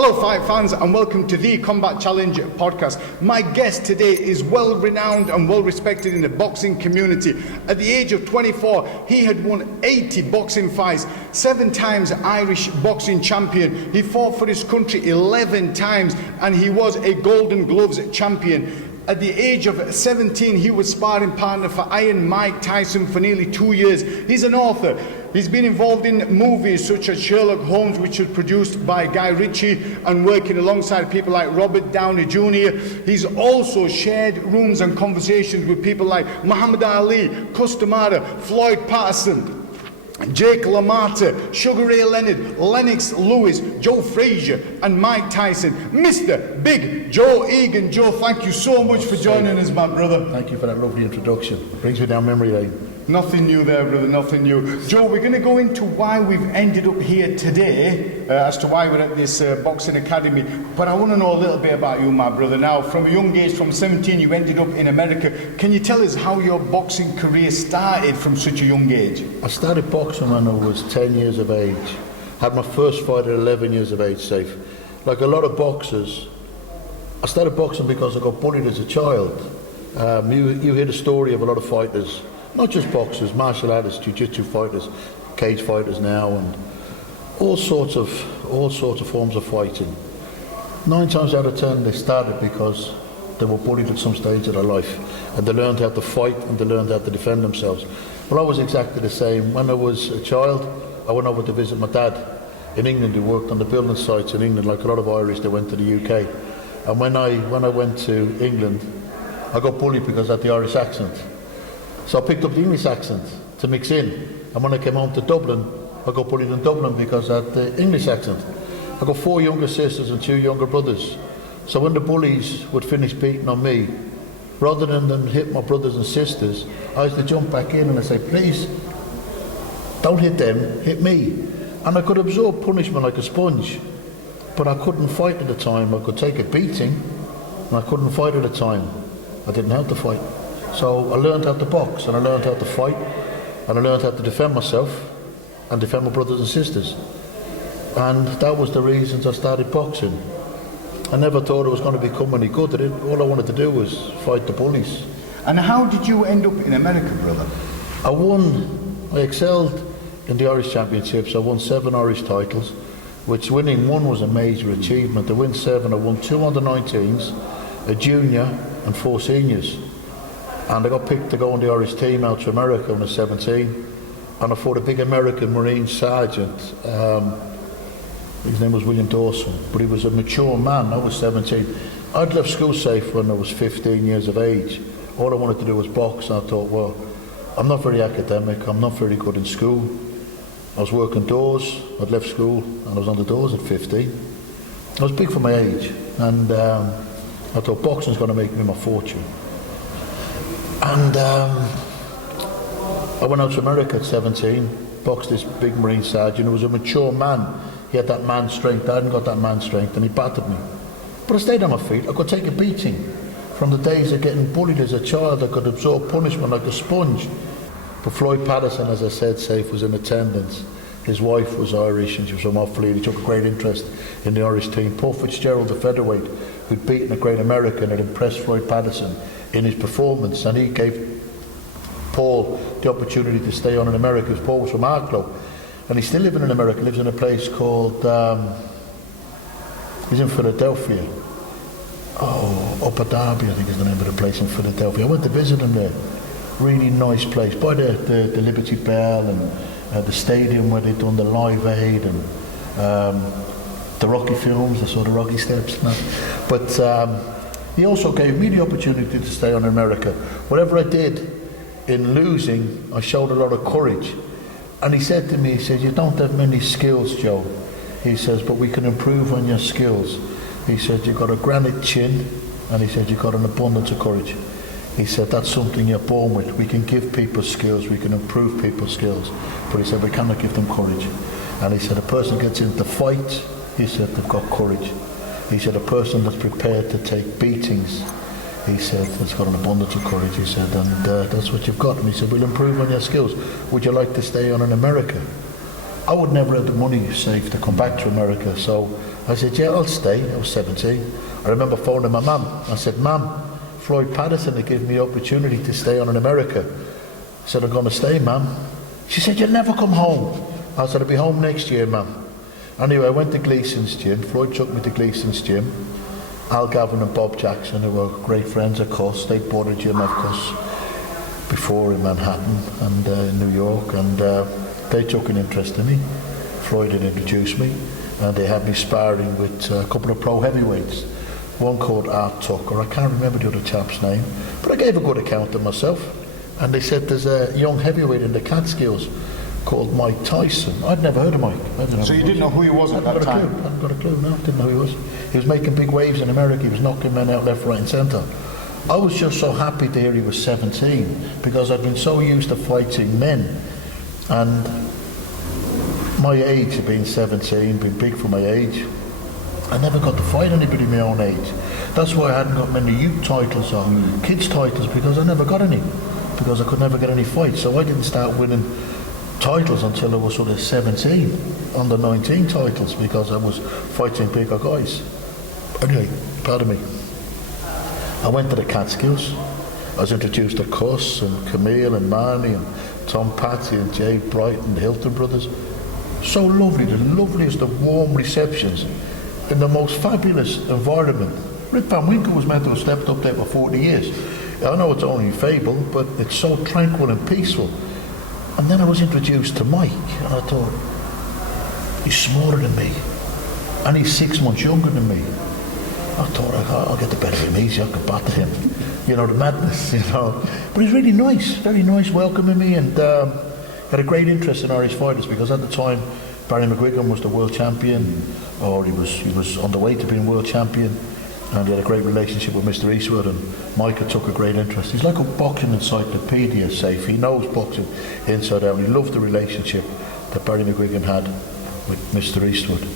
Hello fight fans and welcome to the Combat Challenge podcast. My guest today is well renowned and well respected in the boxing community. At the age of 24, he had won 80 boxing fights, 7 times Irish boxing champion. He fought for his country 11 times and he was a Golden Gloves champion. At the age of 17, he was sparring partner for Iron Mike Tyson for nearly 2 years. He's an author. He's been involved in movies such as Sherlock Holmes, which was produced by Ritchie, and working alongside people like Robert Downey Jr. He's also shared rooms and conversations with people like Muhammad Ali, Cus Damato, Floyd Patterson, Jake LaMotta, Sugar Ray Leonard, Lennox Lewis, Joe Frazier and Mike Tyson. Mr. Big Joe Egan. Joe, thank you so much for joining us, my brother. Thank you for that lovely introduction. It brings me down memory lane. Nothing new there, brother, nothing new. Joe, we're going to go into why we've ended up here today, as to why we're at this boxing academy. But I want to know a little bit about you, my brother. Now, from a young age, from 17, you ended up in America. Can you tell us how your boxing career started from such a young age? I started boxing when I was 10 years of age. Had my first fight at 11 years of age, safe. Like a lot of boxers, I started boxing because I got bullied as a child. You hear the story of a lot of fighters, not just boxers, martial artists, jiu-jitsu fighters, cage fighters now, and all sorts of forms of fighting. 9 times out of 10 they started because they were bullied at some stage of their life, and they learned how to fight and they learned how to defend themselves. Well, I was exactly the same. When I was a child, I went over to visit my dad in England. He worked on the building sites in England, like a lot of Irish. They went to the UK, and when I went to England, I got bullied because I had the Irish accent. So I picked up the English accent to mix in, and when I came home to Dublin, I got bullied in Dublin because I had the English accent. I got 4 younger sisters and 2 younger brothers. So when the bullies would finish beating on me, rather than hit my brothers and sisters, I used to jump back in and I'd say, please, don't hit them, hit me. And I could absorb punishment like a sponge, but I couldn't fight at the time. I could take a beating, and I couldn't fight at the time. I didn't have to fight. So I learned how to box, and I learned how to fight, and I learned how to defend myself and defend my brothers and sisters. And that was the reasons I started boxing. I never thought I was going to become any good at it. All I wanted to do was fight the bullies. And how did you end up in America, brother? I excelled in the Irish Championships. I won 7 Irish titles, which winning 1 was a major achievement. To win 7, I won 2 under-19s, a junior and 4 seniors. And I got picked to go on the Irish team out to America when I was 17, and I fought a big American Marine sergeant. His name was William Dawson, but he was a mature man. I was 17. I'd left school safe when I was 15 years of age. All I wanted to do was box, and I thought, well, I'm not very academic, I'm not very good in school. I was working doors, I'd left school, and I was on the doors at 15. I was big for my age, and I thought boxing's going to make me my fortune. And I went out to America at 17, boxed this big Marine sergeant who was a mature man. He had that man strength. I hadn't got that man strength, and he battered me. But I stayed on my feet. I could take a beating. From the days of getting bullied as a child, I could absorb punishment like a sponge. But Floyd Patterson, as I said, safe, was in attendance. His wife was Irish and she was from F.E.A.R. He took a great interest in the Irish team. Paul Fitzgerald, the featherweight, who'd beaten a great American, had impressed Floyd Patterson in his performance, and he gave Paul the opportunity to stay on in America, because Paul was from our club, and he's still living in America. Lives in a place called he's in Philadelphia. Upper Derby, I think is the name of the place in Philadelphia. I went to visit him there. Really nice place, by the Liberty Bell, and the stadium where they'd done the Live Aid, and the Rocky films. I saw the Rocky steps. But he also gave me the opportunity to stay on in America. Whatever I did in losing, I showed a lot of courage. And he said to me, he said, you don't have many skills, Joe. He says, but we can improve on your skills. He said, you've got a granite chin, and he said, you've got an abundance of courage. He said, that's something you're born with. We can give people skills, we can improve people's skills. But he said, we cannot give them courage. And he said, a person gets into fight, he said, they've got courage. He said, a person that's prepared to take beatings, he said, has got an abundance of courage, he said, and that's what you've got. And he said, we'll improve on your skills. Would you like to stay on in America? I would never have the money saved to come back to America, so I said, yeah, I'll stay. I was 17. I remember phoning my mum. I said, Mum, Floyd Patterson had given me the opportunity to stay on in America. I said, I'm going to stay, Mum. She said, you'll never come home. I said, I'll be home next year, Mum. Anyway, I went to Gleason's gym. Floyd took me to Gleason's gym. Al Gavin and Bob Jackson, who were great friends of Cus, they bought a gym of Cus before in Manhattan and in New York, and they took an interest in me. Floyd had introduced me, and they had me sparring with a couple of pro heavyweights. One called Art Tucker, I can't remember the other chap's name, but I gave a good account of myself. And they said there's a young heavyweight in the Catskills called Mike Tyson. I'd never heard of Mike. So you didn't know who he was at that time? I hadn't got a clue, no, didn't know who he was. He was making big waves in America, he was knocking men out left, right and centre. I was just so happy to hear he was 17, because I'd been so used to fighting men. And my age, being 17, being big for my age, I never got to fight anybody my own age. That's why I hadn't got many youth titles or kids titles, because I never got any. Because I could never get any fights, so I didn't start winning titles until I was sort of 17, under 19 titles, because I was fighting bigger guys. Anyway, pardon me. I went to the Catskills. I was introduced to Cus and Camille and Marnie and Tom Patsy and Jay Brighton, the Hilton brothers. So lovely, the loveliest of warm receptions in the most fabulous environment. Rip Van Winkle was meant to have stepped up there for 40 years. I know it's only a fable, but it's so tranquil and peaceful. And then I was introduced to Mike, and I thought, he's smaller than me, and he's 6 months younger than me. I thought, I'll get the better of him easy, I could batter him. You know, the madness, you know. But he's really nice, very nice, welcoming me, and had a great interest in Irish fighters, because at the time, Barry McGuigan was the world champion, or he was on the way to being world champion. And he had a great relationship with Mr. Eastwood, and Micah took a great interest. He's like a boxing encyclopedia, Safe. He knows boxing inside out. He loved the relationship that Barry McGuigan had with Mr. Eastwood,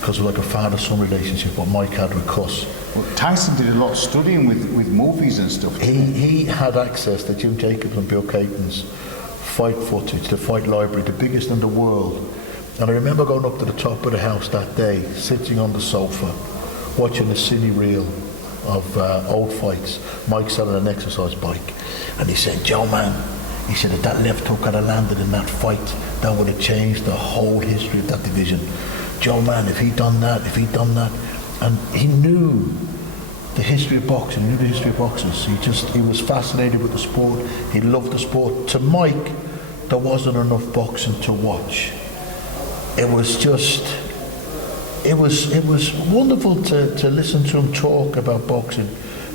because it was like a father-son relationship what Mike had with Cus. Well, Tyson did a lot of studying with movies and stuff. He had access to Jim Jacobs and Bill Caton's fight footage, the fight library, the biggest in the world. And I remember going up to the top of the house that day, sitting on the sofa, watching the cine reel of old fights. Mike sat on an exercise bike, and he said, Joe man, he said, if that left hook had landed in that fight, that would have changed the whole history of that division. Joe man, if he'd done that, and he knew the history of boxing, he knew the history of boxers. He was fascinated with the sport, he loved the sport. To Mike, there wasn't enough boxing to watch. It was wonderful to listen to him talk about boxing,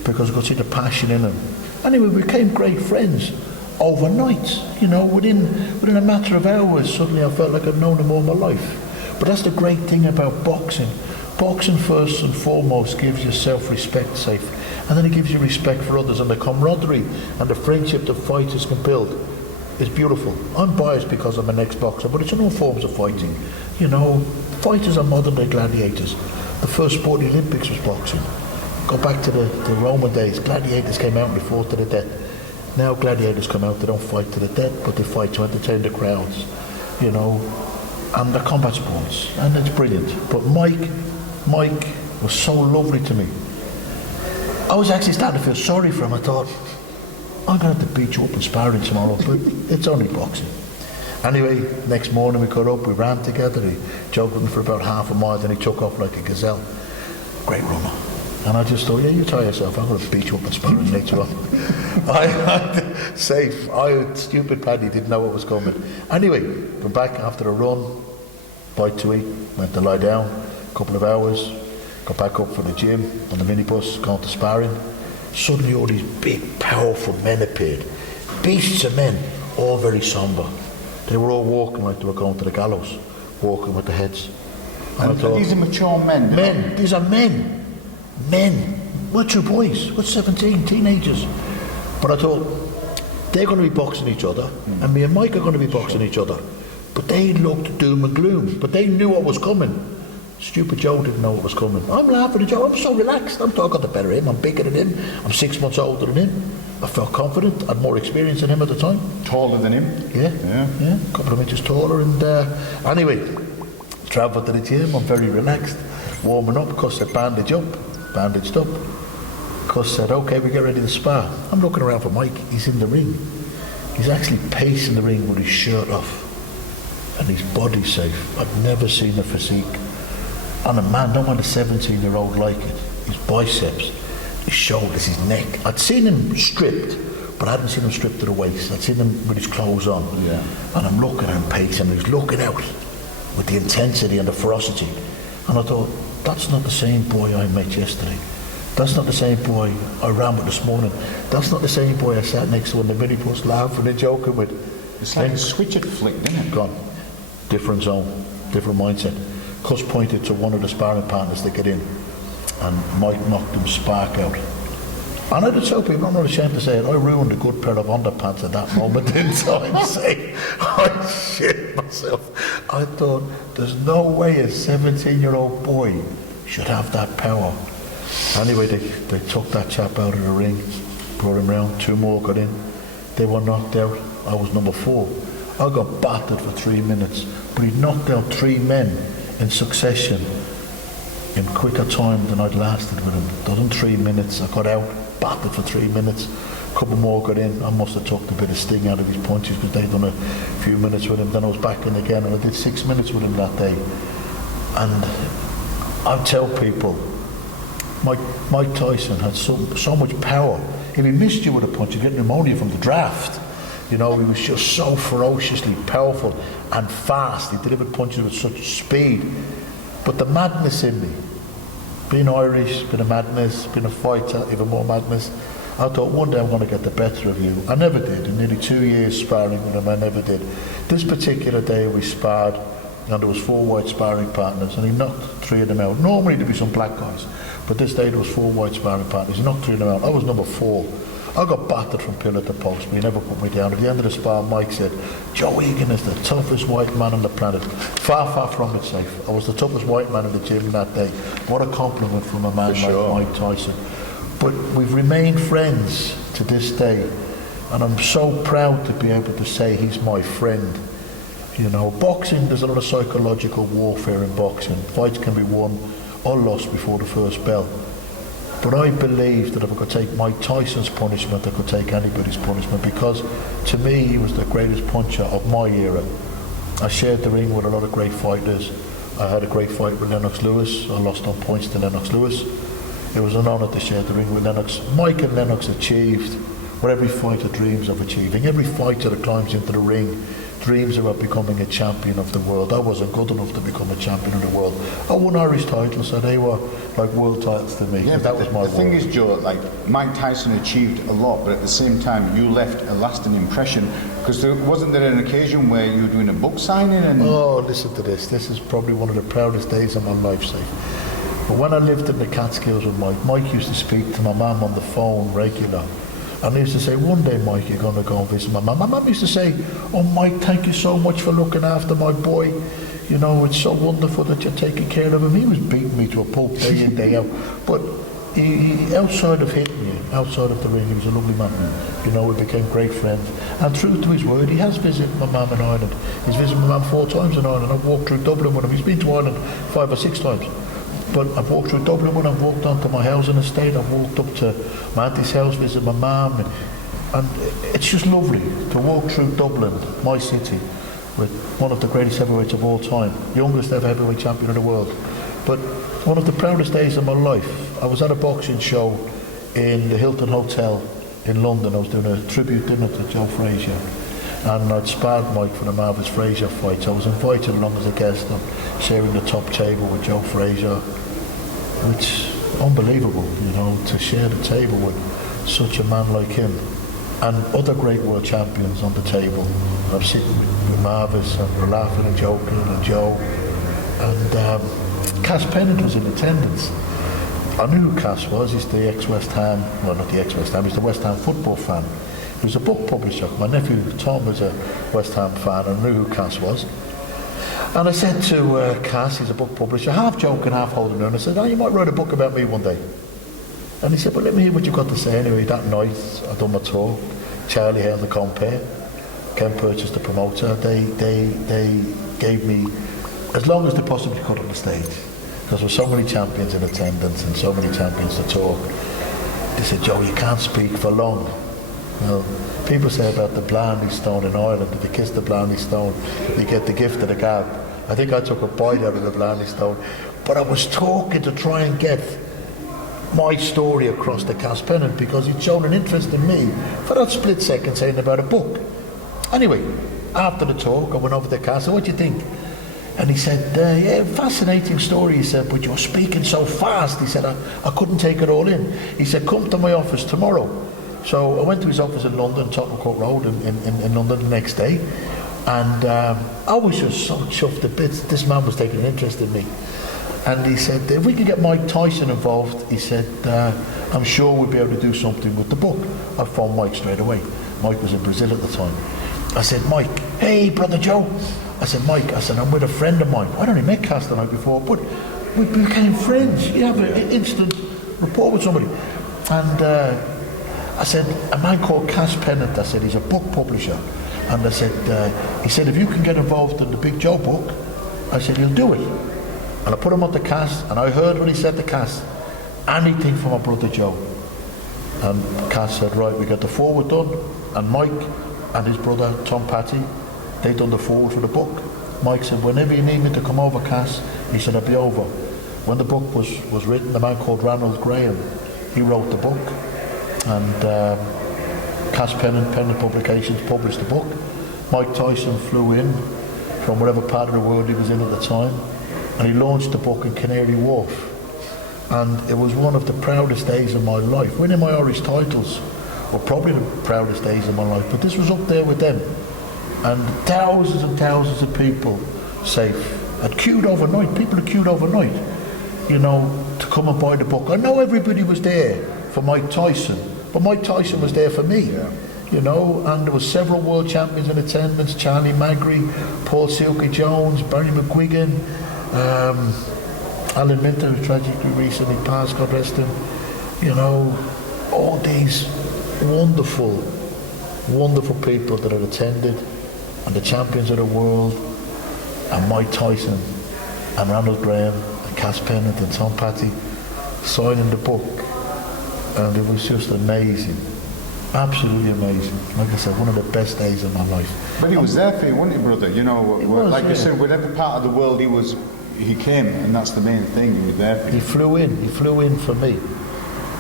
because I could see the passion in him. Anyway, we became great friends overnight. You know, within a matter of hours, suddenly I felt like I'd known him all my life. But that's the great thing about boxing. Boxing first and foremost gives you self-respect, Safe, and then it gives you respect for others, and the camaraderie and the friendship that fighters can build is beautiful. I'm biased because I'm an ex-boxer, but it's in all forms of fighting. You know, fighters are modern-day gladiators. The first sport in the Olympics was boxing. Go back to the Roman days. Gladiators came out and they fought to the death. Now gladiators come out, they don't fight to the death, but they fight to entertain the crowds. You know, and the combat sports, and it's brilliant. But Mike was so lovely to me. I was actually starting to feel sorry for him. I thought, I'm going to have to beat you up in sparring tomorrow, but it's only boxing. Anyway, next morning we got up, we ran together, he jogged with me for about half a mile, then he took off like a gazelle. Great runner. And I just thought, yeah, you try yourself, I'm going to beat you up in sparring later on. Stupid Paddy didn't know what was coming. Anyway, went back after a run, bite to eat, went to lie down, a couple of hours, got back up for the gym, on the minibus, gone to sparring. Suddenly all these big, powerful men appeared. Beasts of men, all very sombre. They were all walking like they were going to the gallows, walking with their heads. And I thought, these are mature men? Men, these are men. Men. We're two boys, we're 17, teenagers. But I thought, they're going to be boxing each other, and me and Mike are going to be boxing each other. But they looked doom and gloom, but they knew what was coming. Stupid Joe didn't know what was coming. I'm laughing at Joe, I'm so relaxed. I got the better of him, I'm bigger than him, I'm 6 months older than him. I felt confident, I had more experience than him at the time. Taller than him? Yeah. A couple of inches taller. And anyway, travelled to the gym, I'm very relaxed. warming up. Cus said, bandaged up. Cus said, okay, we get ready to spar. I'm looking around for Mike. He's in the ring. He's actually pacing the ring with his shirt off. And his body's safe. I've never seen a physique on a man, not on a 17-year-old like it. His biceps, his shoulders, his neck. I'd seen him stripped, but I hadn't seen him stripped to the waist. I'd seen him with his clothes on. Yeah. And I'm looking at him pacing, and he's looking out with the intensity and the ferocity. And I thought, that's not the same boy I met yesterday. That's not the same boy I ran with this morning. That's not the same boy I sat next to in the minibus laughing and joking with. It's like a switch had flicked, didn't it? Gone. Different zone, different mindset. Cus pointed to one of the sparring partners to get in, and Mike knocked him spark out. And I just tell people, I'm not ashamed to say it, I ruined a good pair of underpants at that moment in time. Say, I shit myself. I thought, there's no way a 17-year-old boy should have that power. Anyway, they took that chap out of the ring, brought him round, 2 more got in. They were knocked out. I was number 4. I got battered for 3 minutes, but he knocked out 3 men in succession in quicker time than I'd lasted with him. Done 3 minutes, I got out, battered for 3 minutes. A couple more got in. I must have took a bit of sting out of his punches because they'd done a few minutes with him. Then I was back in again, and I did 6 minutes with him that day. And I tell people, Mike Tyson had so much power. If he missed you with a punch, you'd get pneumonia from the draft. You know, he was just so ferociously powerful and fast. He delivered punches with such speed. But the madness in me, being Irish, been a madness, been a fighter, even more madness. I thought one day I'm going to get the better of you. I never did. In nearly 2 years sparring with him, I never did. This particular day we sparred, and there was 4 white sparring partners, and he knocked 3 of them out. Normally there'd be some black guys, but this day there was 4 white sparring partners. He knocked 3 of them out. I was number 4. I got battered from pillar to post, but he never put me down. At the end of the spar, Mike said, Joe Egan is the toughest white man on the planet. Far, far from it, safe. I was the toughest white man in the gym that day. What a compliment from a man like Mike Tyson. But we've remained friends to this day, and I'm so proud to be able to say he's my friend. You know, boxing, there's a lot of psychological warfare in boxing. Fights can be won or lost before the first bell. But I believe that if I could take Mike Tyson's punishment, I could take anybody's punishment, because to me he was the greatest puncher of my era. I shared the ring with a lot of great fighters. I had a great fight with Lennox Lewis. I lost on points to Lennox Lewis. It was an honour to share the ring with Lennox. Mike and Lennox achieved what every fighter dreams of achieving. Every fighter that climbs into the ring dreams about becoming a champion of the world. I wasn't good enough to become a champion of the world. I won Irish titles, so they were like world titles to me. Yeah, that was my the thing is, Joe, like Mike Tyson achieved a lot, but at the same time you left a lasting impression, because wasn't there an occasion where you were doing a book signing? And oh, listen to this. This is probably one of the proudest days of my life, safe. But when I lived in the Catskills with Mike used to speak to my mum on the phone regular. And he used to say, one day, Mike, you're going to go and visit my mum. My mum used to say, oh, Mike, thank you so much for looking after my boy. You know, it's so wonderful that you're taking care of him. He was beating me to a pulp day in, day out. But he outside of hitting you, outside of the ring, he was a lovely man. You know, we became great friends. And true to his word, he has visited my mum in Ireland. He's visited my mum 4 times in Ireland. I've walked through Dublin with him. He's been to Ireland 5 or 6 times. But I've walked through Dublin when I've walked onto my housing estate. I've walked up to my auntie's house, visit my mum, and it's just lovely to walk through Dublin, my city, with one of the greatest heavyweights of all time, youngest ever heavyweight champion of the world. But one of the proudest days of my life, I was at a boxing show in the Hilton Hotel in London. I was doing a tribute dinner to Joe Frazier, and I'd sparred Mike for the Marvis Frazier fight. I was invited along as a guest. I'm sharing the top table with Joe Frazier. It's unbelievable, you know, to share the table with such a man like him, and other great world champions on the table. I'm sitting with Marvis, and we're laughing and joking, and Joe, and Cus Pennant was in attendance. I knew who Cus was. He's the ex-West Ham, well, not the ex-West Ham, he's the West Ham football fan. He was a book publisher. My nephew Tom was a West Ham fan, and knew who Cus was. And I said to Cus, he's a book publisher, half joking, half holding on, I said, oh, you might write a book about me one day. And he said, well, let me hear what you've got to say anyway. That night, I'd done my tour. Charlie held the compare. Ken purchased the promoter. They gave me as long as they possibly could on the stage. because there were so many champions in attendance and so many champions to talk. They said, Joe, you can't speak for long. Well, people say about the Blarney Stone in Ireland, if you kiss the Blarney Stone, you get the gift of the gab. I think I took a bite out of the Blarney Stone, but I was talking to try and get my story across to Cus Pennant because he'd shown an interest in me for that split second saying about a book. Anyway, after the talk, I went over to Cus, what do you think? And he said, yeah, fascinating story, he said, but you're speaking so fast. He said, I couldn't take it all in. He said, come to my office tomorrow. So I went to his office in London, Tottenham Court Road in London the next day. And I was just so chuffed to bits. This man was taking an interest in me. And he said, if we could get Mike Tyson involved, he said, I'm sure we'll be able to do something with the book. I phoned Mike straight away. Mike was in Brazil at the time. I said, Mike, hey, brother Joe. I said, Mike, I'm with a friend of mine. I'd only met Cus the night before, but we became friends. You have an instant rapport with somebody. And I said, a man called Cus Pennant, I said, he's a book publisher. And I said, he said, if you can get involved in the Big Joe book, I said, he'll do it. And I put him on to Cus, and I heard what he said to Cus, anything for my brother Joe. And Cus said, right, we got the forward done, and Mike and his brother Tom Patty, they done the forward for the book. Mike said, whenever you need me to come over, Cus, he said, I'll be over. When the book was written, a man called Ranald Graham, he wrote the book, and Cus Pennant Publications published the book. Mike Tyson flew in from whatever part of the world he was in at the time, and he launched the book in Canary Wharf. And it was one of the proudest days of my life. Winning my Irish titles were probably the proudest days of my life, but this was up there with them. And thousands and thousands of people safe had queued overnight. People had queued overnight, you know, to come and buy the book. I know everybody was there for Mike Tyson, but Mike Tyson was there for me. Yeah. You know, and there were several world champions in attendance: Charlie Magri, Paul Silky Jones, Barry McGuigan, Alan Minter, who tragically recently passed, God rest him. You know, all these wonderful, wonderful people that had attended, and the champions of the world, and Mike Tyson, and Ranald Graham, and Cus Pennant, and Tom Patty signing the book, and it was just amazing. Absolutely amazing. Like I said, one of the best days of my life. But he was there for you, wasn't he, brother? You know, like yeah. you said, whatever part of the world he came, and that's the main thing. He was there for you. He flew in for me.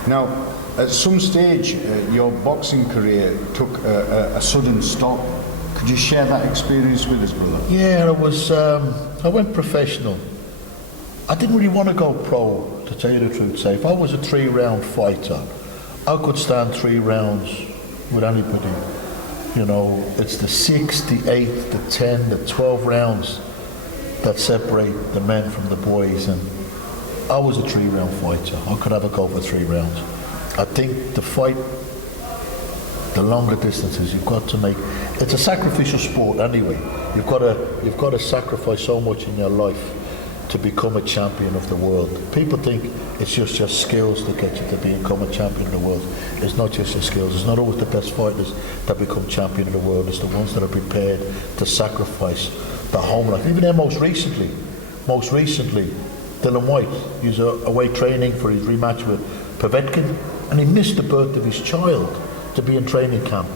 Now, at some stage, your boxing career took a sudden stop. Could you share that experience with us, brother? Yeah, I went professional. I didn't really want to go pro, to tell you the truth, Safe. I was a 3-round fighter. I could stand 3 rounds with anybody. You know, it's the 6, the 8, the 10, the 12 rounds that separate the men from the boys, and I was a 3-round fighter. I could have a go for 3 rounds. I think the fight, the longer distances, you've got to make. It's a sacrificial sport anyway. You've got to sacrifice so much in your life to become a champion of the world. People think it's just your skills that get you to become a champion of the world. It's not just your skills. It's not always the best fighters that become champion of the world. It's the ones that are prepared to sacrifice the home life. Even there most recently, Dylan White, he was away training for his rematch with Povetkin, and he missed the birth of his child to be in training camp.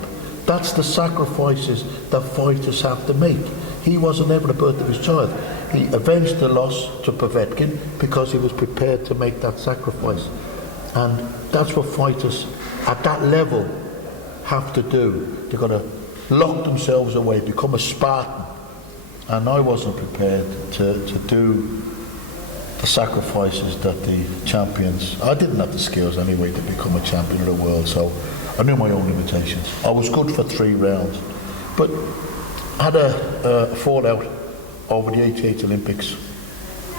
That's the sacrifices that fighters have to make. He wasn't there for the birth of his child. He avenged the loss to Povetkin because he was prepared to make that sacrifice. And that's what fighters at that level have to do. They've got to lock themselves away, become a Spartan. And I wasn't prepared to do the sacrifices that the champions. I didn't have the skills anyway to become a champion of the world, so I knew my own limitations. I was good for 3 rounds, but I had a fallout over the 88 Olympics.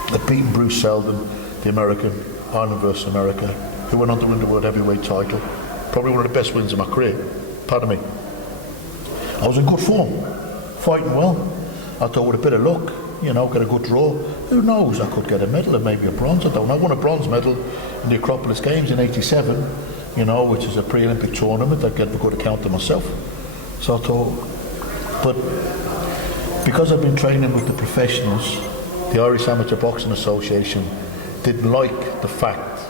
I'd beaten Bruce Seldon, the American, Ireland versus America, who went on to win the world heavyweight title. Probably one of the best wins of my career. Pardon me. I was in good form, fighting well. I thought with a bit of luck, you know, get a good draw. Who knows, I could get a medal and maybe a bronze. I don't know. I won a bronze medal in the Acropolis Games in '87, you know, which is a pre-Olympic tournament. I gave a good account of myself. So I thought, but because I've been training with the professionals, the Irish Amateur Boxing Association didn't like the fact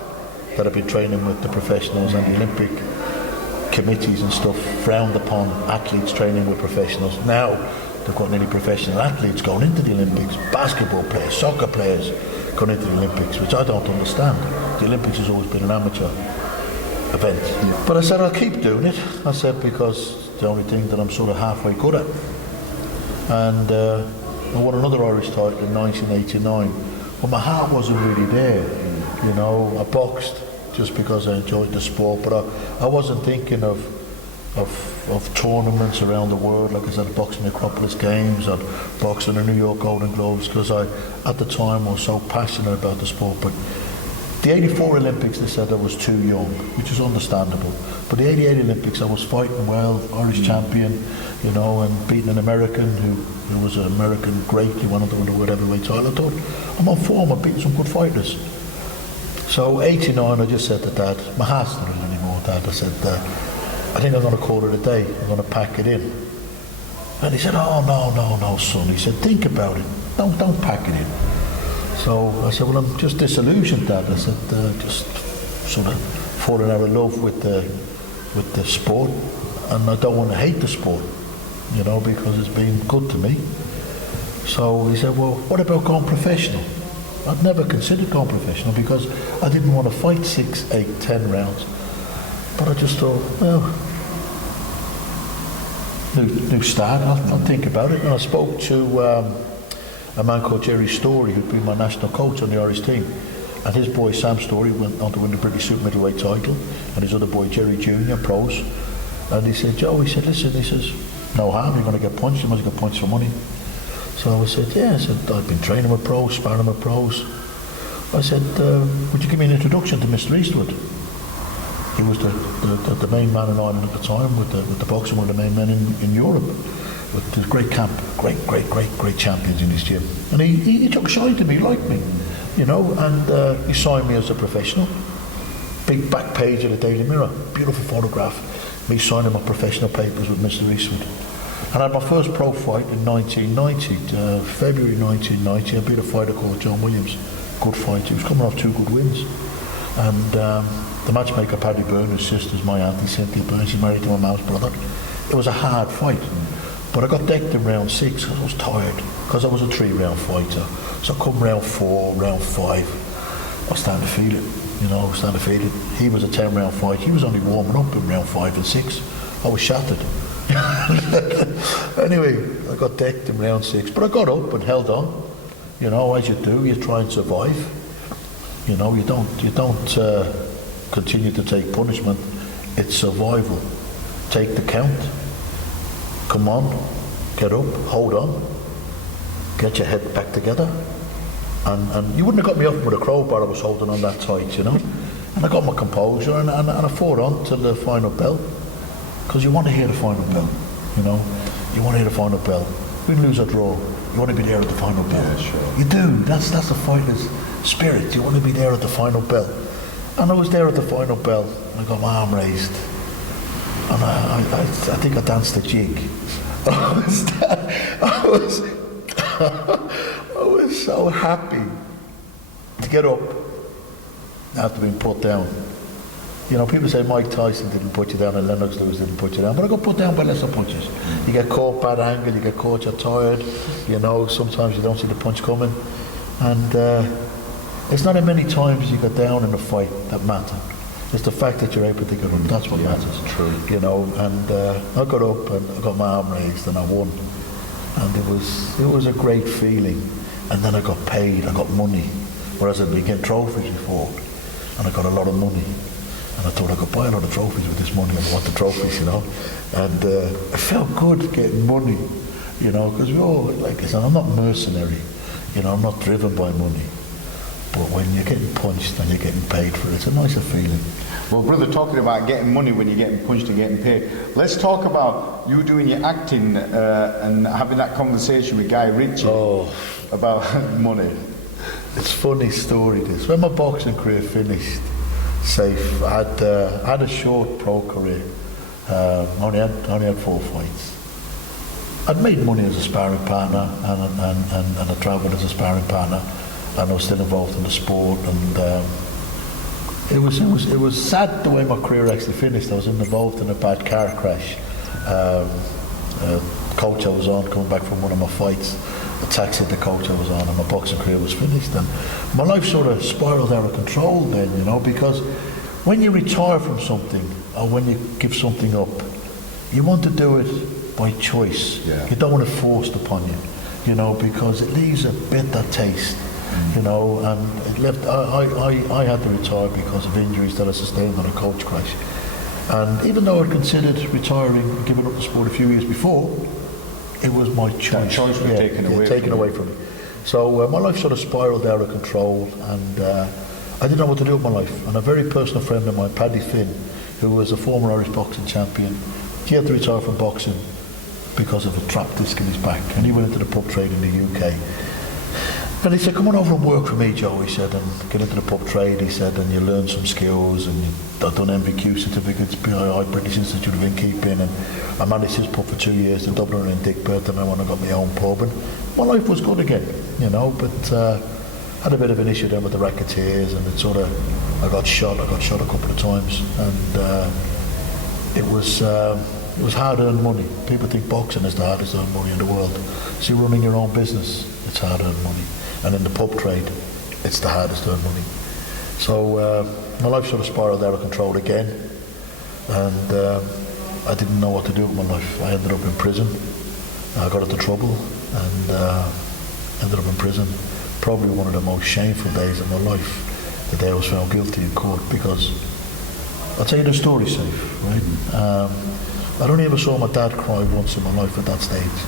that I've been training with the professionals, and the Olympic committees and stuff frowned upon athletes training with professionals. Now they've got nearly professional athletes going into the Olympics, basketball players, soccer players going into the Olympics, which I don't understand. The Olympics has always been an amateur event. But I said I'll keep doing it. I said because it's the only thing that I'm sort of halfway good at. And I won another Irish title in 1989. But my heart wasn't really there. You know, I boxed just because I enjoyed the sport, but I wasn't thinking of tournaments around the world. Like I said, I boxed in the Acropolis Games, I'd boxed in the New York Golden Globes, because I, at the time, was so passionate about the sport. But the 84 Olympics, they said I was too young, which is understandable. But the 88 Olympics, I was fighting well, Irish champion, you know, and beating an American who was an American great. He won the world heavyweight title. I thought, I'm on form, I'm beating some good fighters. So 89, I just said to Dad, my heart's not in it anymore, Dad. I said, I think I'm going to call it a day. I'm going to pack it in. And he said, oh, no, son. He said, think about it. Don't pack it in. So I said, well, I'm just disillusioned, Dad. I said, just sort of falling out of love with the sport, and I don't want to hate the sport, you know, because it's been good to me. So he said, well, what about going professional? I'd never considered going professional because I didn't want to fight 6, 8, 10 rounds. But I just thought, well, new start, I'll think about it. And I spoke to a man called Jerry Story, who'd been my national coach on the Irish team. And his boy Sam Story went on to win the British super middleweight title, and his other boy Jerry Jr, pros. And he said, Joe, he said, listen, he says, no harm, you're going to get punched, you must get punched for money. So I said, yeah, I said, I've been training with pros, sparring with pros. I said, would you give me an introduction to Mr. Eastwood? He was the main man in Ireland at the time, with the boxing, one of the main men in Europe. With this great camp, great champions in his gym. And he took shine to me, liked me, you know, and he signed me as a professional. Big back page of the Daily Mirror, beautiful photograph, me signing my professional papers with Mr. Eastwood. And I had my first pro fight in 1990, February 1990. I beat a fighter called John Williams, good fight. He was coming off 2 good wins. And the matchmaker, Paddy Byrne, whose sister's my auntie, Cynthia Byrne, she's married to my mum's brother. It was a hard fight. But I got decked in round 6 because I was tired, because I was a 3-round fighter. So I come round 4, round 5, I was starting to feel it, you know, starting to feel it. He was a 10-round fight. He was only warming up in round 5 and 6. I was shattered. Anyway, I got decked in round 6, but I got up and held on. You know, as you do, you try and survive. You know, you don't continue to take punishment. It's survival. Take the count. Come on, get up, hold on, get your head back together. And you wouldn't have got me up with a crowbar. I was holding on that tight, you know. And I got my composure, and I fought on to the final bell. Because you want to hear the final bell, you know. You want to hear the final bell. Win, lose or draw, you want to be there at the final bell. Yeah, sure. You do. That's a fighter's spirit. You want to be there at the final bell. And I was there at the final bell, and I got my arm raised. And I think I danced a jig. I was so happy to get up after being put down. You know, people say Mike Tyson didn't put you down and Lennox Lewis didn't put you down, but I got put down by lesser punches. You get caught bad angle, you get caught, you're tired, you know, sometimes you don't see the punch coming. And it's not many times you get down in a fight that matter. It's the fact that you're able to get up, that's what matters. True. You know, and I got up and I got my arm raised and I won. And it was a great feeling. And then I got paid, I got money. Whereas I'd been getting trophies before, and I got a lot of money. And I thought I could buy a lot of trophies with this money, and I want the trophies, you know. And it felt good getting money, you know, because we all, like I said, I'm not mercenary, you know, I'm not driven by money. But when you're getting punched and you're getting paid for it, it's a nicer feeling. Well, brother, talking about getting money when you're getting punched and getting paid, let's talk about you doing your acting and having that conversation with Guy Ritchie about money. It's a funny story, this. When my boxing career finished, safe, I had a short pro career. Only had 4 fights. I'd made money as a sparring partner and I travelled as a sparring partner. and I was still involved in the sport, and it was sad the way my career actually finished. I was involved in a bad car crash. Coach I was on, coming back from one of my fights, a taxi the coach I was on, and my boxing career was finished. And my life sort of spiraled out of control then, you know, because when you retire from something, or when you give something up, you want to do it by choice. Yeah. You don't want it forced upon you, you know, because it leaves a bitter taste, you know. And it left. I had to retire because of injuries that I sustained on a coach crash. And even though I'd considered retiring and giving up the sport a few years before, it was my choice. That choice was taken away from me. So my life sort of spiraled out of control, and I didn't know what to do with my life. And a very personal friend of mine, Paddy Finn, who was a former Irish boxing champion, he had to retire from boxing because of a trap disc in his back, and he went into the pub trade in the UK. And he said, come on over and work for me, Joe, he said, and get into the pub trade, he said, and you learn some skills, and I've done MVQ certificates, BII, British Institute of Innkeeping, and I managed his pub for 2 years, the Dublin and Dickbird, and then when I got my own pub, and my life was good again, you know, but had a bit of an issue then with the racketeers, and it sort of, I got shot a couple of times, and it was hard-earned money. People think boxing is the hardest earned money in the world. See, running your own business, it's hard-earned money. And in the pub trade, it's the hardest earned money. So my life sort of spiraled out of control again, and I didn't know what to do with my life. I ended up in prison. I got into trouble and ended up in prison. Probably one of the most shameful days of my life, the day I was found guilty in court, because I'll tell you the story, Safe, right? I'd only ever saw my dad cry once in my life at that stage,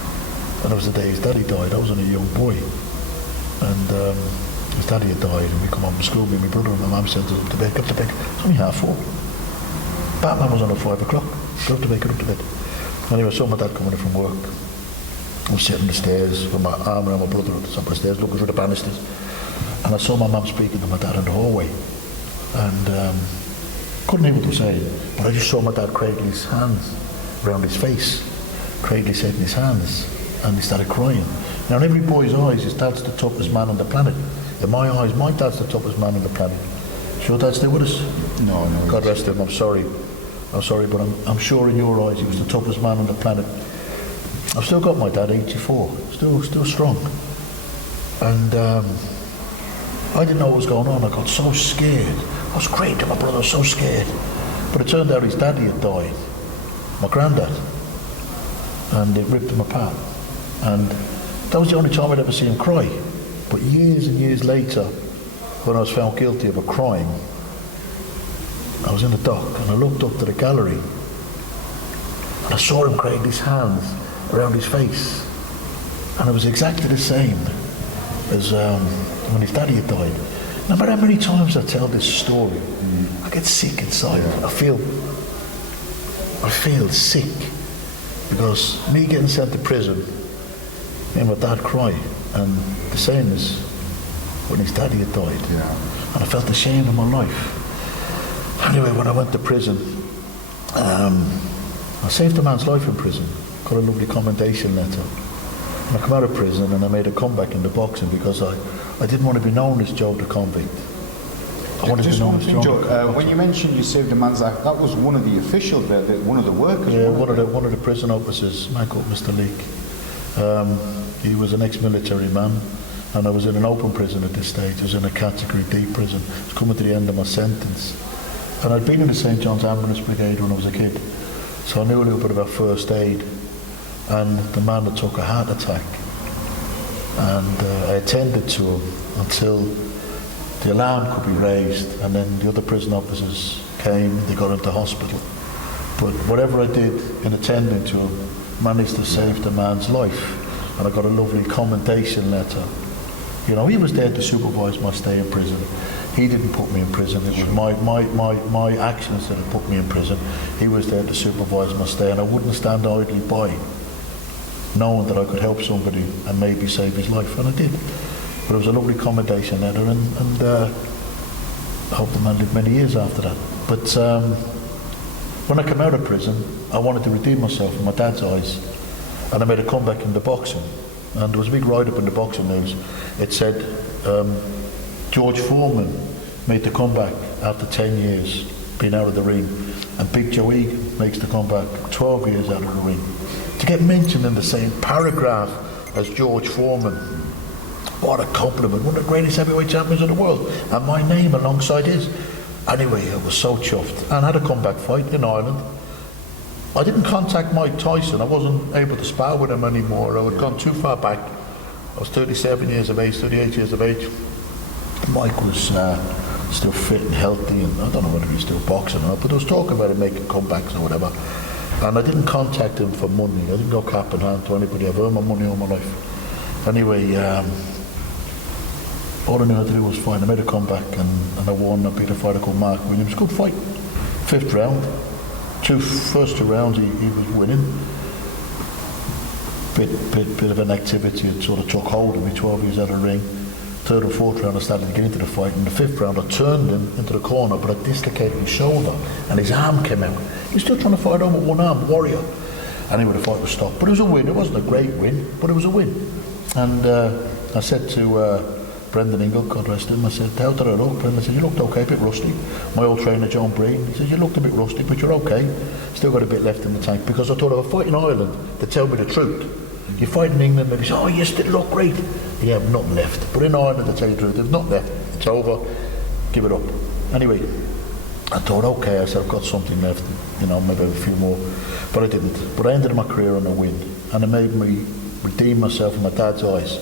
and it was the day his daddy died. I was only a young boy, and his daddy had died, and we come home from school, me and my brother, and my mum sent us up to bed. Get up to bed. It's only 4:30. Batman was on at 5 o'clock. Get up to bed, get up to bed. Anyway, I saw my dad coming in from work. I was sitting on the stairs with my arm around my brother at the top of the stairs, looking through the banisters, and I saw my mum speaking to my dad in the hallway, and couldn't hear what they were saying, but I just saw my dad cradling his hands around his face, cradling in his hands, and he started crying. Now, in every boy's eyes, his dad's the toughest man on the planet. In my eyes, my dad's the toughest man on the planet. Is your dad still with us? No. God rest him. I'm sorry, but I'm sure in your eyes he was the toughest man on the planet. I've still got my dad, 84, still strong. And I didn't know what was going on. I got so scared. I was great to my brother, I was so scared. But it turned out his daddy had died, my granddad, and it ripped him apart. And that was the only time I'd ever see him cry. But years and years later, when I was found guilty of a crime, I was in the dock and I looked up to the gallery and I saw him cradle his hands around his face, and it was exactly the same as when his daddy had died. No matter how many times I tell this story, I get sick inside. I feel sick, because me getting sent to prison made my dad cry, and the same as when his daddy had died. And I felt ashamed of my life. Anyway, when I went to prison, I saved a man's life in prison. Got a lovely commendation letter. And I come out of prison and I made a comeback into boxing because I didn't want to be known as Joe the convict. I wanted to be known as Joe. When you mentioned you saved a man's life, that was one of the officials there, one of the workers. Yeah, one of the prison officers, man called Mr. Leake. He was an ex-military man, and I was in an open prison at this stage. I was in a category D prison. I was coming to the end of my sentence. And I'd been in the St. John's Ambulance Brigade when I was a kid, so I knew a little bit about first aid. And the man that took a heart attack, and I attended to him until the alarm could be raised, and then the other prison officers came, they got into hospital. But whatever I did in attending to him managed to save the man's life, and I got a lovely commendation letter. You know, he was there to supervise my stay in prison. He didn't put me in prison. It was my actions that had put me in prison. He was there to supervise my stay, and I wouldn't stand idly by, knowing that I could help somebody and maybe save his life, and I did. But it was a lovely commendation letter, and I hope the man lived many years after that. But when I came out of prison, I wanted to redeem myself in my dad's eyes, and I made a comeback into boxing. and there was a big write-up in the boxing news. It said George Foreman made the comeback after 10 years being out of the ring, and Big Joe Egan makes the comeback 12 years out of the ring. To get mentioned in the same paragraph as George Foreman, what a compliment, one of the greatest heavyweight champions in the world, and my name alongside his. Anyway, I was so chuffed, and had a comeback fight in Ireland. I didn't contact Mike Tyson. I wasn't able to spar with him anymore. I had gone too far back. I was 37 years of age, 38 years of age. Mike was still fit and healthy, and I don't know whether he's still boxing or not, but there was talk about him making comebacks or whatever. And I didn't contact him for money. I didn't go cap in hand to anybody. I've earned my money all my life. Anyway, all I knew how to do was fight. I made a comeback, and I won. I beat a fighter called Mark Williams. Good fight. 5th round. First two rounds he was winning. Bit of an activity that sort of took hold of me, 12 years out of the ring. 3rd and 4th round I started to get into the fight. In the 5th round I turned him into the corner, but I dislocated his shoulder and his arm came out. He was still trying to fight on with one arm, warrior. Anyway, the fight was stopped. But it was a win. It wasn't a great win, but it was a win. And I said to Brendan Ingle, God rest him, I said, how did I look? Brendan said, you looked okay, a bit rusty. My old trainer, John Breen, he said, you looked a bit rusty, but you're okay. Still got a bit left in the tank. Because I thought, if I fight in Ireland, they tell me the truth. You fight in England, maybe say, oh, you still look great. You have nothing left. But in Ireland, they tell you the truth, there's nothing left. It's over. Give it up. Anyway, I thought, okay, I said, I've got something left. You know, maybe a few more. But I didn't. But I ended my career on a win. And it made me redeem myself in my dad's eyes.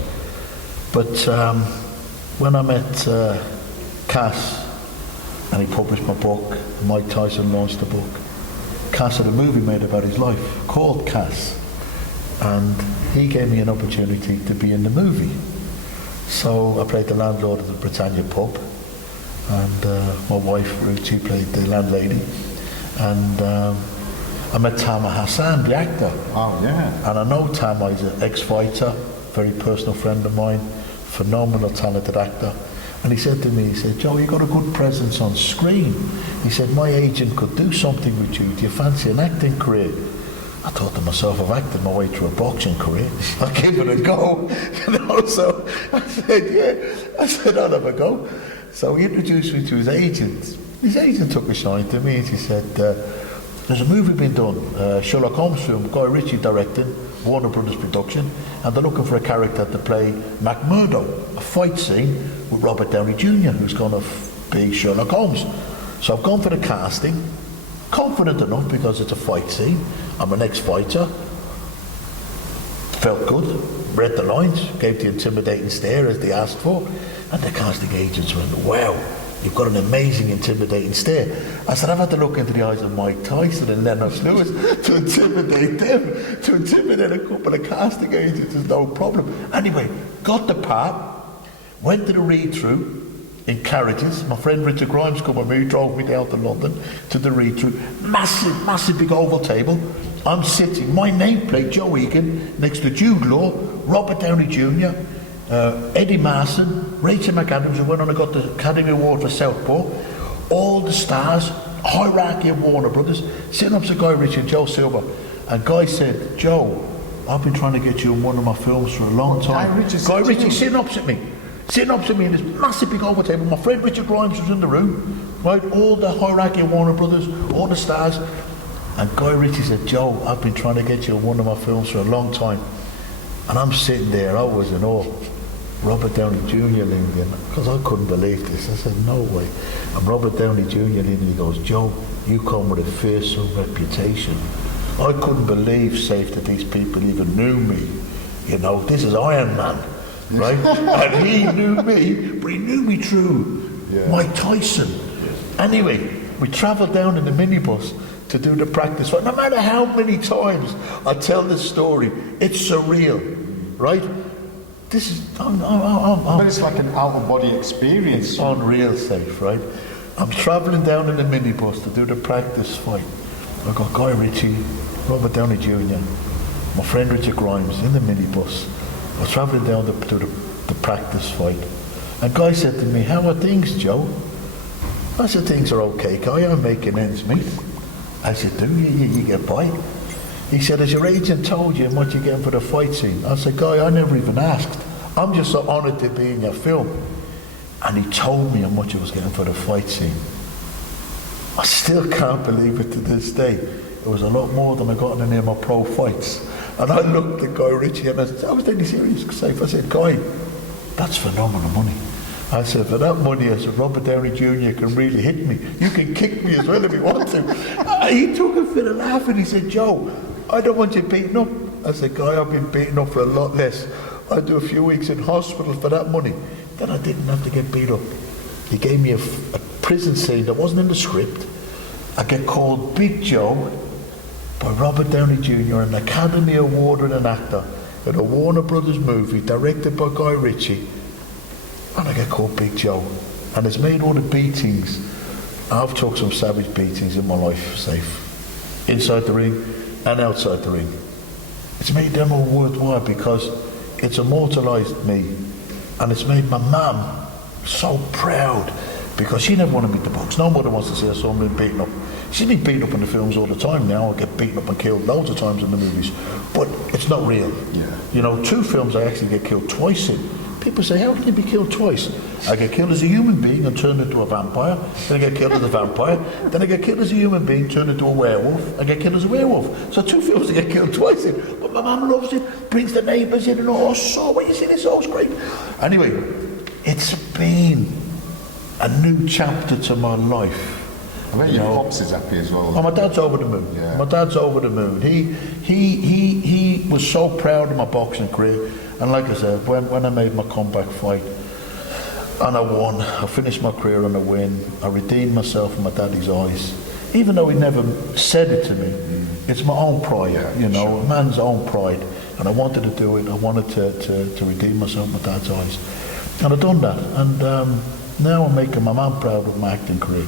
But when I met Cus, and he published my book, Mike Tyson launched the book, Cus had a movie made about his life called Cus, and he gave me an opportunity to be in the movie. So I played the landlord of the Britannia pub, and my wife Ritchie played the landlady, and I met Tamer Hassan, the actor. Oh yeah. And I know Tamer is an ex-fighter, very personal friend of mine, phenomenal talented actor. And he said to me, he said, Joe, you got a good presence on screen. He said, my agent could do something with you. Do you fancy an acting career? I thought to myself, I've acted my way through a boxing career. I'll give it a go. You know, so I said, yeah. I said, I'll have a go. So he introduced me to his agent. His agent took a shine to me and he said, there's a movie being done, Sherlock Holmes film, Guy Ritchie directed, Warner Brothers production, and they're looking for a character to play McMurdo, a fight scene with Robert Downey Jr., who's going to be Sherlock Holmes. So I've gone for the casting, confident enough because it's a fight scene. I'm an ex-fighter, felt good, read the lines, gave the intimidating stare as they asked for, and the casting agents went, wow, you've got an amazing intimidating stare. I said, I've had to look into the eyes of Mike Tyson and Lennox Lewis to intimidate them. To intimidate a couple of casting agents is no problem. Anyway, got the part, went to the read-through in carriages. My friend Richard Grimes come with me, drove me down to London to the read-through. Massive big oval table. I'm sitting, my nameplate, Joe Egan, next to Jude Law, Robert Downey Jr., Eddie Marson, Rachel McAdams, who went on and got the Academy Award for Southpaw, all the stars, hierarchy of Warner Brothers, sitting up to Guy Ritchie and Joe Silver. And Guy said, Joe, I've been trying to get you in one of my films for a long time. Guy Ritchie sitting opposite me in this massive big oval table. My friend Richard Grimes was in the room, right? All the hierarchy of Warner Brothers, all the stars. And Guy Ritchie said, Joe, I've been trying to get you in one of my films for a long time. And I'm sitting there, I was in awe. Robert Downey Jr. leaned in, because I couldn't believe this. I said, no way. And Robert Downey Jr. leaned in, he goes, Joe, you come with a fearsome reputation. I couldn't believe, safe, that these people even knew me. You know, this is Iron Man, right? And he knew me, but he knew me through Mike Tyson. Anyway, we travelled down in the minibus to do the practice fight. No matter how many times I tell this story, it's surreal, right? This is, but it's like an out-of-body experience. It's unreal, safe, right? I'm travelling down in the minibus to do the practice fight. I've got Guy Ritchie, Robert Downey Jr., my friend Richard Grimes in the minibus. I was travelling down to do the practice fight. And Guy said to me, how are things, Joe? I said, things are okay, Guy, I'm making ends meet. I said, do you get by? he said, has your agent told you how much you're getting for the fight scene? I said, Guy, I never even asked. I'm just so honoured to be in your film. And he told me how much I was getting for the fight scene. I still can't believe it to this day. It was a lot more than I got in any of my pro fights. And I looked at Guy Ritchie and I said, I was deadly serious. I said, Guy, that's phenomenal money. I said, for that money, I said, Robert Downey Jr. can really hit me. You can kick me as well if you want to. He took a fit of laugh and he said, Joe, I don't want you beaten up. I said, Guy, I've been beaten up for a lot less. I do a few weeks in hospital for that money. Then I didn't have to get beat up. He gave me a prison scene that wasn't in the script. I get called Big Joe by Robert Downey Jr., an Academy Award-winning actor in a Warner Brothers movie directed by Guy Ritchie. And I get called Big Joe. And it's made all the beatings. I've took some savage beatings in my life safe. Inside the ring and outside the ring. It's made them all worthwhile because it's immortalised me. And it's made my mum so proud because she never wanted me to box. No mother wants to see her son being beaten up. She's been beaten up in the films all the time now. I get beaten up and killed loads of times in the movies. But it's not real. Yeah. You know, 2 films I actually get killed twice in. People say, how can you be killed twice? I get killed as a human being and turned into a vampire. Then I get killed as a vampire. Then I get killed as a human being, turned into a werewolf. I get killed as a werewolf. So 2 films I get killed twice in. But my mum loves it, brings the neighbours in and oh, so what you see this, oh, it's great. Anyway, it's been a new chapter to my life. I bet your pops is happy as well. Oh, my dad's over the moon. Yeah. My dad's over the moon. He was so proud of my boxing career. And like I said, when I made my comeback fight and I won, I finished my career on a win. I redeemed myself in my daddy's eyes. Even though he never said it to me, it's my own pride, you know, a man's own pride. And I wanted to do it. I wanted to redeem myself in my dad's eyes. And I've done that. And now I'm making my man proud of my acting career.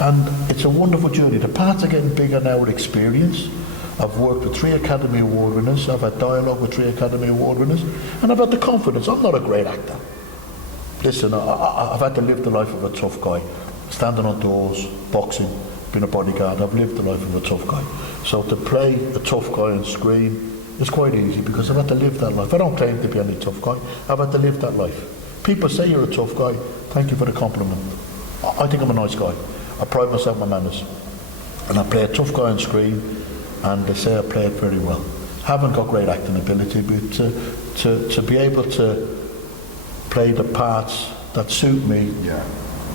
And it's a wonderful journey. The parts are getting bigger now with experience. I've worked with 3 Academy Award winners. I've had dialogue with 3 Academy Award winners. And I've had the confidence. I'm not a great actor. Listen, I've had to live the life of a tough guy. Standing on doors, boxing, being a bodyguard. I've lived the life of a tough guy. So to play a tough guy on screen is quite easy because I've had to live that life. I don't claim to be any tough guy. I've had to live that life. People say you're a tough guy. Thank you for the compliment. I think I'm a nice guy. I pride myself on my manners. And I play a tough guy on screen. And they say I play it very well. Haven't got great acting ability, but to be able to play the parts that suit me,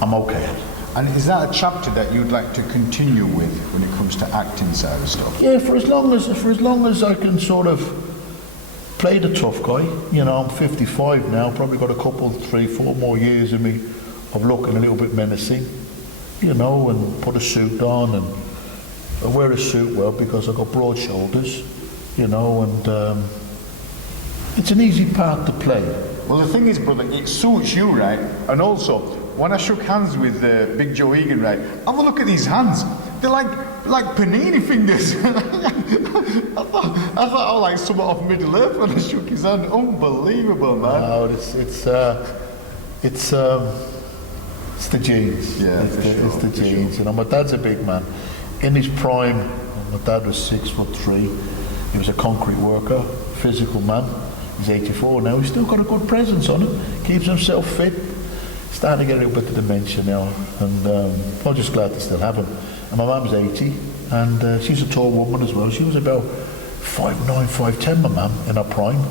I'm okay at. And is that a chapter that you'd like to continue with when it comes to acting side of stuff? Yeah, for as long as I can sort of play the tough guy. You know, I'm 55 now. Probably got a couple, 3, 4 more years in me of looking a little bit menacing. You know, and put a suit on and. I wear a suit well because I've got broad shoulders, you know, and it's an easy part to play. Well, the thing is, brother, it suits you, right? And also, when I shook hands with Big Joe Egan, right, have a look at these hands. They're like panini fingers. I thought I was like someone off Middle Earth when I shook his hand. Unbelievable, man. No, it's the genes. Yeah, it's the genes. Sure. You know, my dad's a big man. In his prime, my dad was 6'3". He was a concrete worker, physical man. He's 84 now. He's still got a good presence on him. Keeps himself fit. Starting to get a little bit of dementia now, and I'm just glad to still have him. And my mum's 80, and she's a tall woman as well. She was about 5'9", 5'10", my mum, in her prime.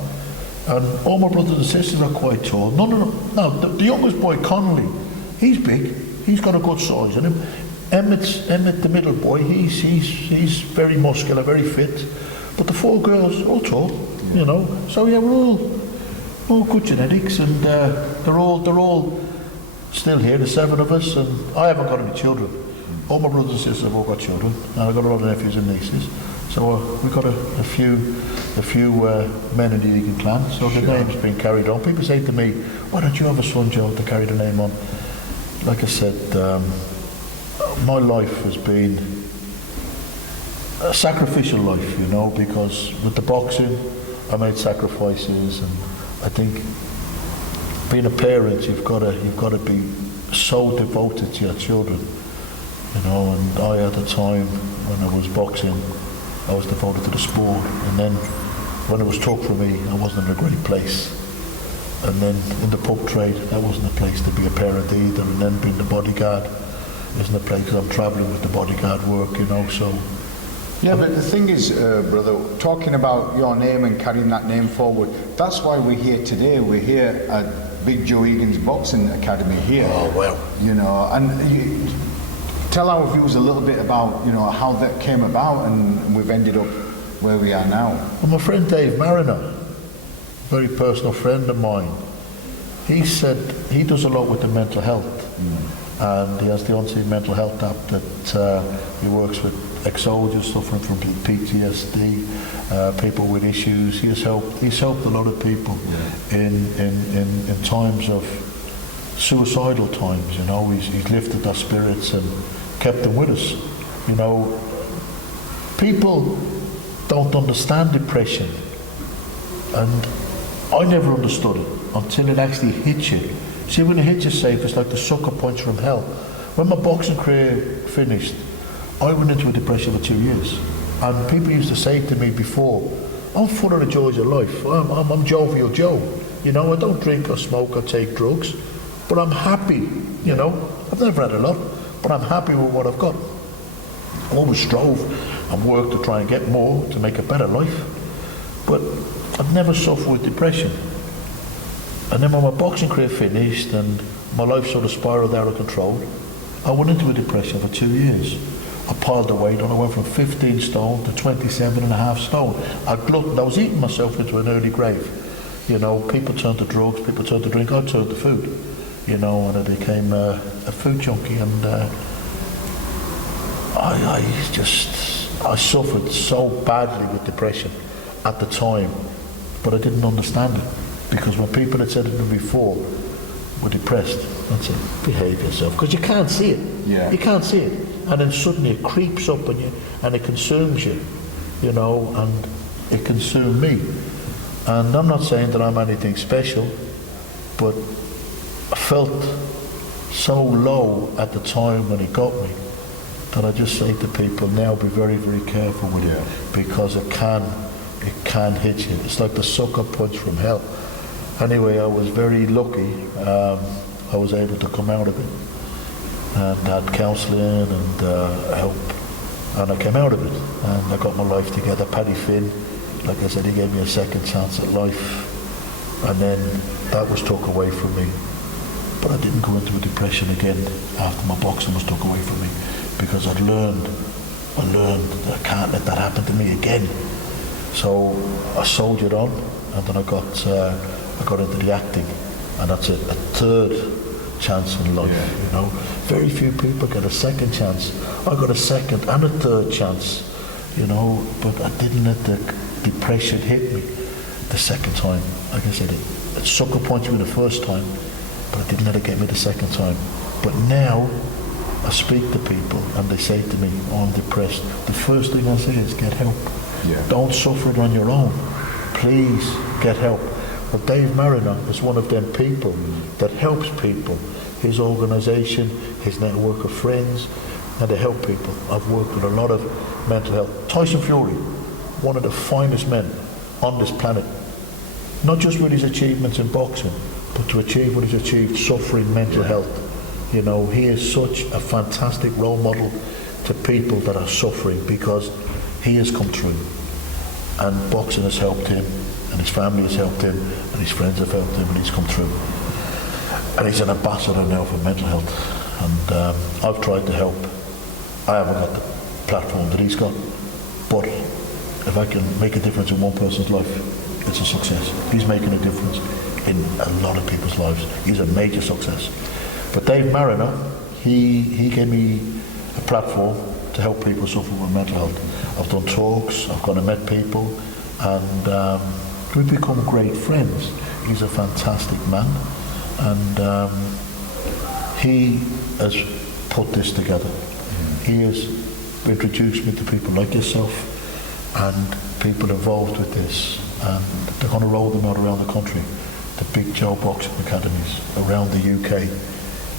And all my brothers and sisters are quite tall. None of them. No, the youngest boy, Connolly, he's big. He's got a good size in him. Emmett, the middle boy, he's very muscular, very fit. But the 4 girls, all tall, you know. So yeah, we're all good genetics, and they're all still here. The 7 of us, and I haven't got any children. All my brothers and sisters have all got children, and I've got a lot of nephews and nieces. So we've got a few men in the Egan clan. So the name's been carried on. People say to me, "Why don't you have a son, Joe, to carry the name on?" Like I said. My life has been a sacrificial life, you know, because with the boxing, I made sacrifices, and I think being a parent, you've got to be so devoted to your children, you know. And I, at the time when I was boxing, I was devoted to the sport. And then when it was took from me, I wasn't in a great place. And then in the pub trade, that wasn't a place to be a parent either. And then being the bodyguard isn't a place, because I'm travelling with the bodyguard work, you know, so. Yeah, but the thing is, brother, talking about your name and carrying that name forward, that's why we're here today. We're here at Big Joe Egan's Boxing Academy here. Oh, well. You know, and tell our viewers a little bit about, you know, how that came about and we've ended up where we are now. Well, my friend Dave Mariner, very personal friend of mine, he said he does a lot with the mental health. And he has the on-scene mental health app that he works with ex-soldiers suffering from PTSD, people with issues. He's helped a lot of people in times of suicidal times, you know. He's lifted their spirits and kept them with us. You know, people don't understand depression, and I never understood it until it actually hits you. See, when it hits you safe, it's like the sucker punch from hell. When my boxing career finished, I went into a depression for 2 years. And people used to say to me before, I'm full of the joys of life. I'm jovial Joe. You know, I don't drink or smoke or take drugs, but I'm happy, you know. I've never had a lot, but I'm happy with what I've got. I always strove and worked to try and get more, to make a better life. But I've never suffered with depression. And then when my boxing career finished and my life sort of spiraled out of control, I went into a depression for 2 years. I piled the weight on. I went from 15 stone to 27.5 stone. I gluttoned. I was eating myself into an early grave. You know, people turned to drugs, people turned to drink, I turned to food. You know, and I became a food junkie, and I suffered so badly with depression at the time, but I didn't understand it. Because when people had said it to me before were depressed, I'd say, behave yourself, because you can't see it. Yeah. You can't see it. And then suddenly it creeps up on you and it consumes you, you know, and it consumed me. And I'm not saying that I'm anything special, but I felt so low at the time when it got me that I just say to people now, be very, very careful with it, because it can hit you. It's like the sucker punch from hell. Anyway, I was very lucky. I was able to come out of it and had counselling and help, and I came out of it and I got my life together. Paddy Finn, like I said, he gave me a second chance at life, and then that was took away from me. But I didn't go into a depression again after my boxing was took away from me, because I learned that I can't let that happen to me again. So I soldiered on, and then I got into the acting, and that's a third chance in life. You know, very few people get a second chance. I got a second and a third chance, you know, but I didn't let the depression hit me the second time. Like I said, it sucker punched me the first time, but I didn't let it get me the second time. But now I speak to people and they say to me, oh, I'm depressed. The first thing I say is get help. Don't suffer it on your own. Please get help. But Dave Mariner is one of them people that helps people. His organisation, his network of friends, and they help people. I've worked with a lot of mental health. Tyson Fury, one of the finest men on this planet. Not just with his achievements in boxing, but to achieve what he's achieved suffering mental health. You know, he is such a fantastic role model to people that are suffering, because he has come through. And boxing has helped him, and his family has helped him, and his friends have helped him, and he's come through. And he's an ambassador now for mental health. And I've tried to help. I haven't got the platform that he's got, but if I can make a difference in one person's life, it's a success. He's making a difference in a lot of people's lives. He's a major success. But Dave Mariner, he gave me a platform to help people suffering with mental health. I've done talks, I've gone and met people, and we've become great friends. He's a fantastic man, and he has put this together. He has introduced me to people like yourself and people involved with this, and they're going to roll them out around the country, the Big Joe Boxing Academies around the UK.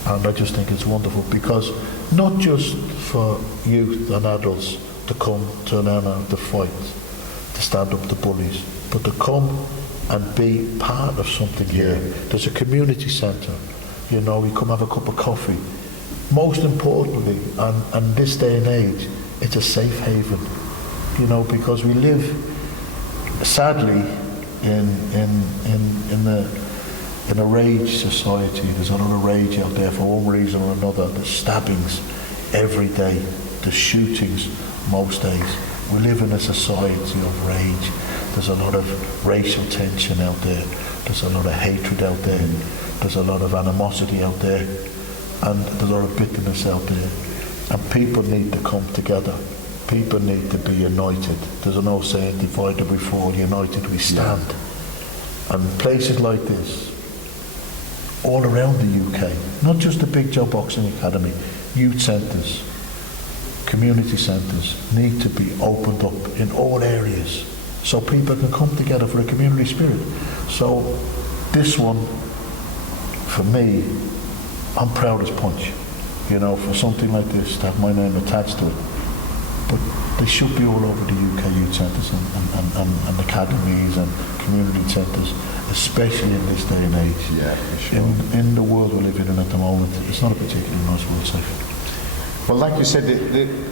And I just think it's wonderful, because not just for youth and adults to come to an hour to fight, to stand up to bullies, but to come and be part of something here. There's a community centre, you know, we come have a cup of coffee. Most importantly, and this day and age, it's a safe haven, you know, because we live, sadly, in a rage society. There's a lot of rage out there for one reason or another. There's stabbings every day. There's shootings most days. We live in a society of rage. There's a lot of racial tension out there. There's a lot of hatred out there. There's a lot of animosity out there. And there's a lot of bitterness out there. And people need to come together. People need to be united. There's an old saying, divided we fall, united we stand. And places like this, all around the UK, not just the Big Joe Boxing Academy, youth centres, community centres need to be opened up in all areas so people can come together for a community spirit. So this one, for me, I'm proud as punch, you know, for something like this to have my name attached to it. But they should be all over the UK youth centres and academies and community centres, especially in this day and age. Yeah, for sure. In the world we're living in at the moment, it's not a particularly nice world, safe. Well, like you said,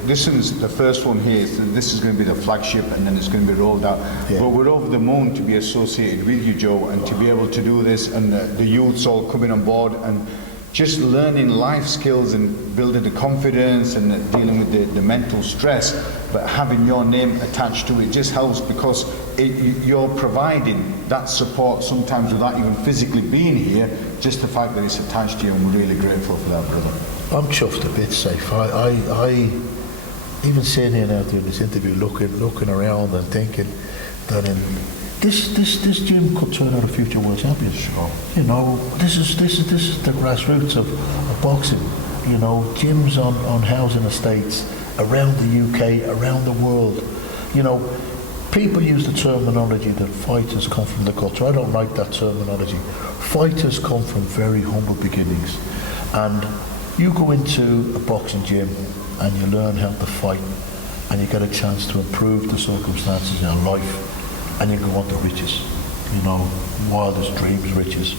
this is the first one here. So this is going to be the flagship, and then it's going to be rolled out. Yeah. But we're over the moon to be associated with you, Joe, and to be able to do this, and the youths all coming on board, and just learning life skills and building the confidence and dealing with the mental stress, but having your name attached to it just helps because you're providing that support sometimes without even physically being here, just the fact that it's attached to you, and we're really grateful for that, brother. I'm chuffed a bit, safe. I even sitting here now doing this interview, looking around and thinking that this gym could turn out a future world champion. Sure. You know, this is the grassroots of boxing. You know, gyms on housing estates around the UK, around the world. You know, people use the terminology that fighters come from the culture. I don't like that terminology. Fighters come from very humble beginnings, and you go into a boxing gym and you learn how to fight, and you get a chance to improve the circumstances in your life. And you go on to riches, you know, wildest dreams, riches.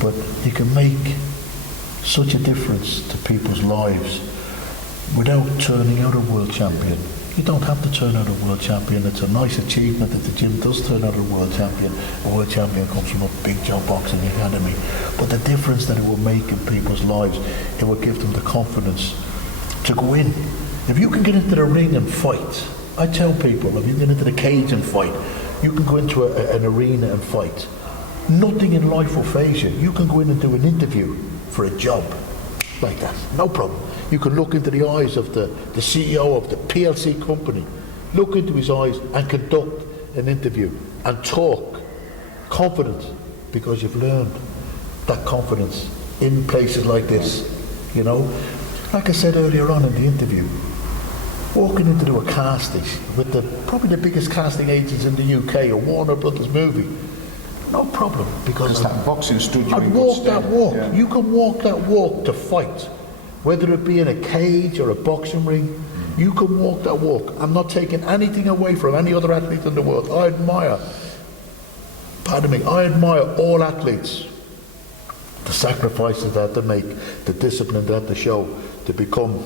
But you can make such a difference to people's lives without turning out a world champion. You don't have to turn out a world champion. It's a nice achievement that the gym does turn out a world champion. A world champion comes from a Big Joe Boxing Academy. But the difference that it will make in people's lives, it will give them the confidence to go in. If you can get into the ring and fight, I tell people, if you get into the cage and fight, you can go into an arena and fight. Nothing in life will faze you. You can go in and do an interview for a job like that, no problem. You can look into the eyes of the CEO of the PLC company, look into his eyes and conduct an interview and talk confident because you've learned that confidence in places like this. You know, like I said earlier on in the interview, walking into do a casting with probably the biggest casting agents in the UK, a Warner Brothers movie, no problem, because that boxing studio. I'd walk that walk. Yeah. You can walk that walk to fight, whether it be in a cage or a boxing ring. You can walk that walk. I'm not taking anything away from any other athlete in the world. I admire all athletes, the sacrifices they have to make, the discipline they have to show to become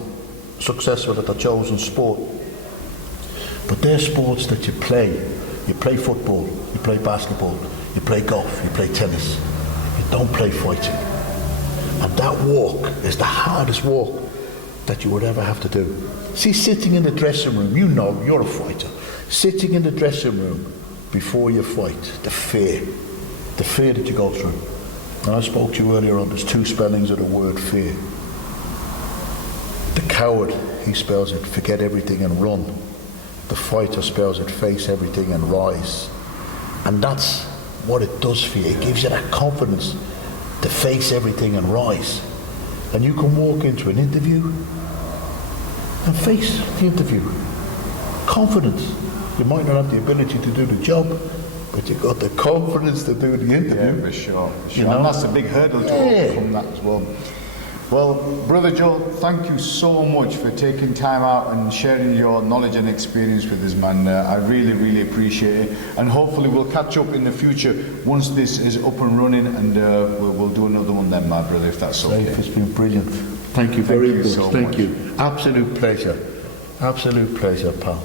successful at the chosen sport. But they're sports that you play. You play football, you play basketball, you play golf, you play tennis. You don't play fighting. And that walk is the hardest walk that you would ever have to do. See, sitting in the dressing room, you know, you're a fighter. Sitting in the dressing room before you fight, the fear that you go through. And I spoke to you earlier on, there's two spellings of the word fear. The coward, he spells it, forget everything and run. The fighter spells it, face everything and rise. And that's what it does for you. It gives you that confidence to face everything and rise. And you can walk into an interview and face the interview. Confidence. You might not have the ability to do the job, but you've got the confidence to do the interview. Yeah, for sure. You know? And that's a big hurdle to overcome that as well. Well, Brother Joe, thank you so much for taking time out and sharing your knowledge and experience with us, man. I really, really appreciate it. And hopefully we'll catch up in the future once this is up and running, and we'll do another one then, my brother, if that's okay. It's been brilliant. Thank you very much. so Thank much. you. Absolute pleasure. Absolute pleasure, pal.